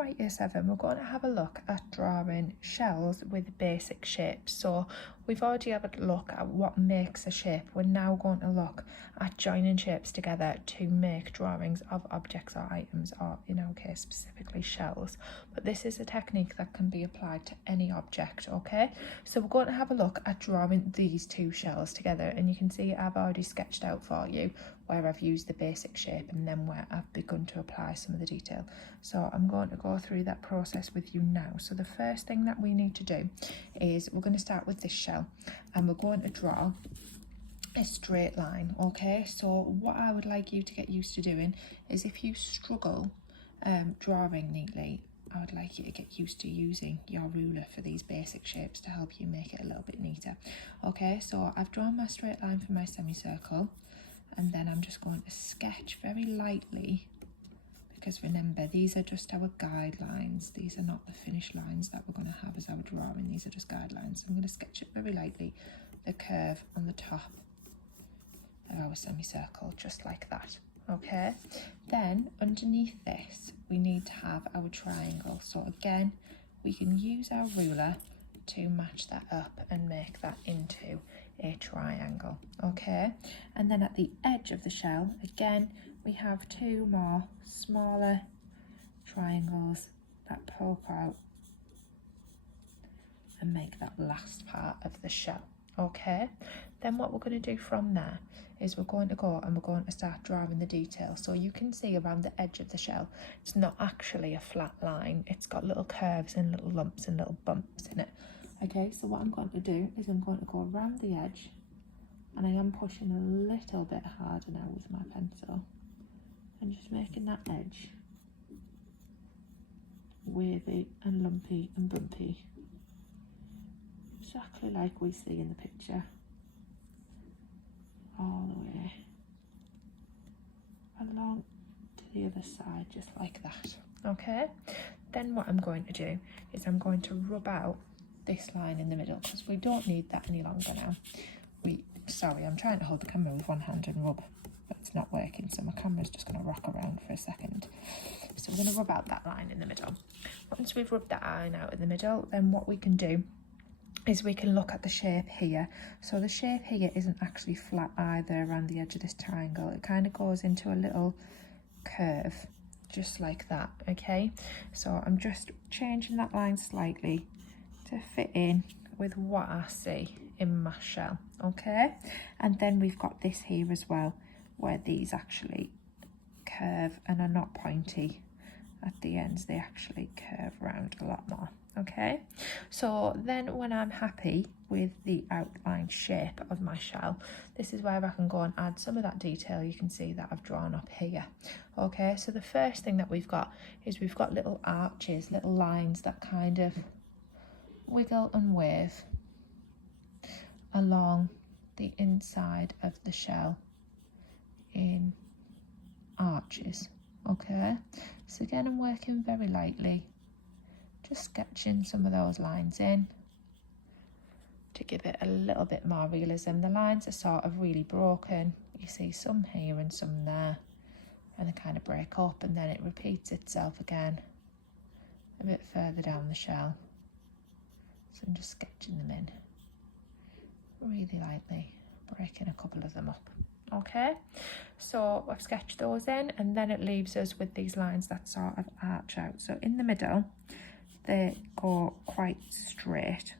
Right, year 7, we're going to have a look at drawing shells with basic shapes. So we've already had a look at what makes a shape. We're now going to look at joining shapes together to make drawings of objects or items, or in our case specifically shells. But this is a technique that can be applied to any object, okay? So we're going to have a look at drawing these two shells together, and you can see I've already sketched out for you where I've used the basic shape and then where I've begun to apply some of the detail. So I'm going to go through that process with you now. So the first thing that we need to do is we're going to start with this shell, and we're going to draw a straight line, okay? So what I would like you to get used to doing is, if you struggle drawing neatly, I would like you to get used to using your ruler for these basic shapes to help you make it a little bit neater. Okay, so I've drawn my straight line for my semicircle, and then I'm just going to sketch very lightly, because remember, these are just our guidelines. These are not the finished lines that we're going to have as our drawing. These are just guidelines. So I'm going to sketch it very lightly, the curve on the top of our semicircle, just like that. Okay, then underneath this we need to have our triangle. So again, we can use our ruler to match that up and make that into a triangle. Okay, and then at the edge of the shell, again, we have two more smaller triangles that poke out and make that last part of the shell. Okay, then what we're going to do from there is we're going to go and we're going to start drawing the detail. So you can see around the edge of the shell, it's not actually a flat line, it's got little curves and little lumps and little bumps in it. Okay, so what I'm going to do is I'm going to go around the edge, and I am pushing a little bit harder now with my pencil and just making that edge wavy and lumpy and bumpy, exactly like we see in the picture, all the way along to the other side, just like that. Okay, then what I'm going to do is I'm going to rub out this line in the middle, because we don't need that any longer now. Sorry, I'm trying to hold the camera with one hand and rub, but it's not working, so my camera's just going to rock around for a second. So we're going to rub out that line in the middle. Once we've rubbed that line out in the middle, then what we can do is we can look at the shape here. So the shape here isn't actually flat either around the edge of this triangle. It kind of goes into a little curve, just like that. Okay, so I'm just changing that line slightly to fit in with what I see in my shell. Okay, and then we've got this here as well, where these actually curve and are not pointy at the ends. They actually curve around a lot more. Okay, so then when I'm happy with the outline shape of my shell, this is where I can go and add some of that detail you can see that I've drawn up here. Okay, so the first thing that we've got is we've got little arches, little lines that kind of wiggle and wave along the inside of the shell in arches. Okay, so again, I'm working very lightly, just sketching some of those lines in to give it a little bit more realism. The lines are sort of really broken. You see some here and some there, and they kind of break up, and then it repeats itself again a bit further down the shell. So I'm just sketching them in really lightly, breaking a couple of them up. Okay, so I've sketched those in, and then it leaves us with these lines that sort of arch out. So in the middle, they go quite straight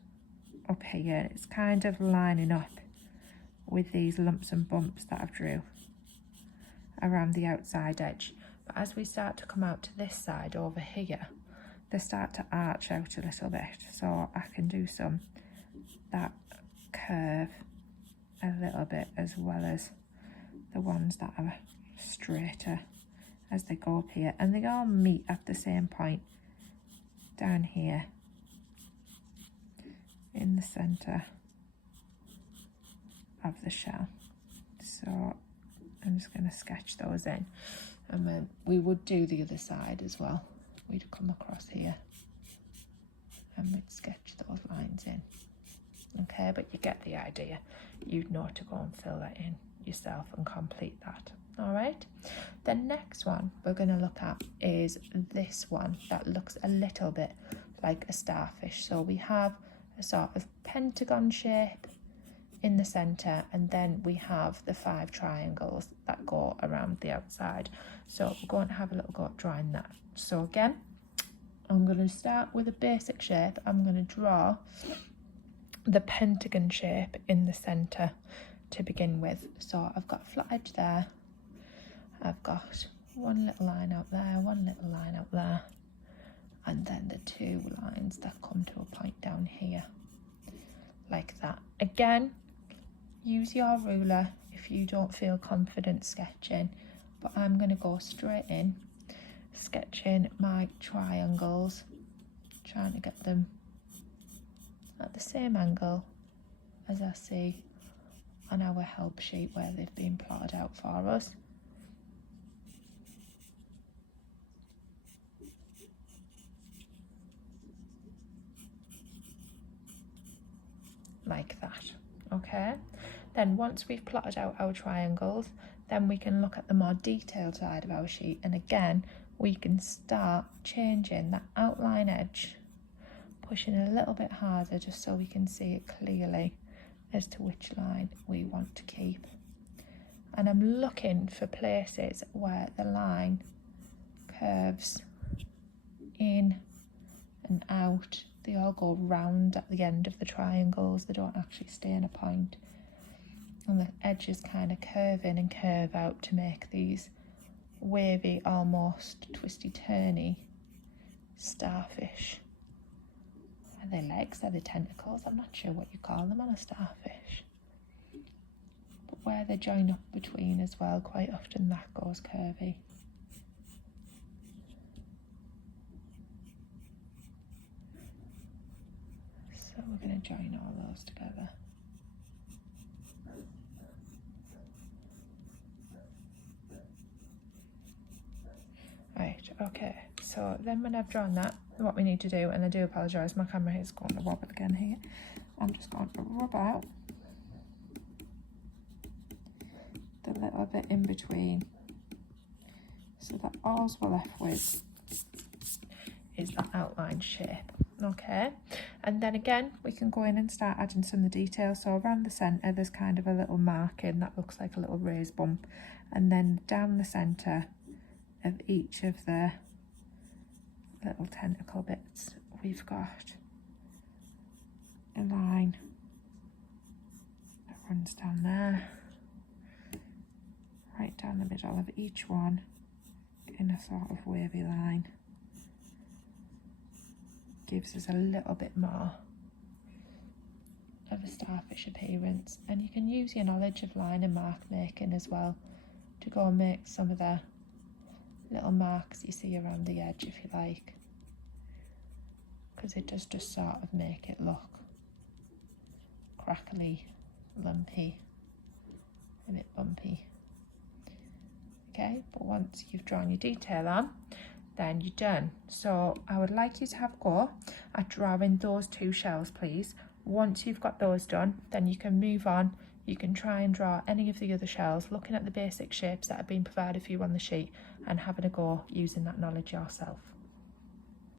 up here. It's kind of lining up with these lumps and bumps that I've drew around the outside edge. But as we start to come out to this side over here, they start to arch out a little bit. So I can do that curve a little bit, as well as the ones that are straighter as they go up here, and they all meet at the same point down here in the center of the shell. So I'm just going to sketch those in, and then we would do the other side as well. We'd come across here and we'd sketch those lines in. Okay, but you get the idea. You'd know to go and fill that in yourself and complete that. All right, the next one we're going to look at is this one that looks a little bit like a starfish. So we have a sort of pentagon shape in the center, and then we have the 5 triangles that go around the outside. So we're going to have a little go at drawing that. So again, I'm going to start with a basic shape. I'm going to draw the pentagon shape in the center to begin with. So I've got a flat edge there, I've got one little line out there, one little line out there, and then the 2 lines that come to a point down here, like that. Again, use your ruler if you don't feel confident sketching, but I'm going to go straight in, sketching my triangles, trying to get them at the same angle as I see on our help sheet where they've been plotted out for us. Like that. Okay, then once we've plotted out our triangles, then we can look at the more detailed side of our sheet, and again we can start changing that outline edge, pushing a little bit harder just so we can see it clearly as to which line we want to keep. And I'm looking for places where the line curves in and out. They all go round at the end of the triangles, they don't actually stay in a point. And the edges kind of curve in and curve out to make these wavy, almost twisty-turny starfish. Are they legs? Are they tentacles? I'm not sure what you call them on a starfish. But where they join up between as well, quite often that goes curvy. So we're going to join all those together. Right, okay, so then when I've drawn that, what we need to do, and I do apologise, my camera is going to wobble again here. I'm just going to rub out the little bit in between, so that all we're left with is that outline shape. Okay, and then again we can go in and start adding some of the details. So around the centre there's kind of a little marking that looks like a little raised bump, and then down the centre of each of the little tentacle bits we've got a line that runs down there, right down the middle of each one in a sort of wavy line. Gives us a little bit more of a starfish appearance, and you can use your knowledge of line and mark making as well to go and make some of the little marks you see around the edge if you like, because it does just sort of make it look crackly, lumpy, a bit bumpy. Okay, but once you've drawn your detail on, then you're done. So I would like you to have a go at drawing those 2 shells, please. Once you've got those done, then you can move on. You can try and draw any of the other shells, looking at the basic shapes that have been provided for you on the sheet and having a go using that knowledge yourself.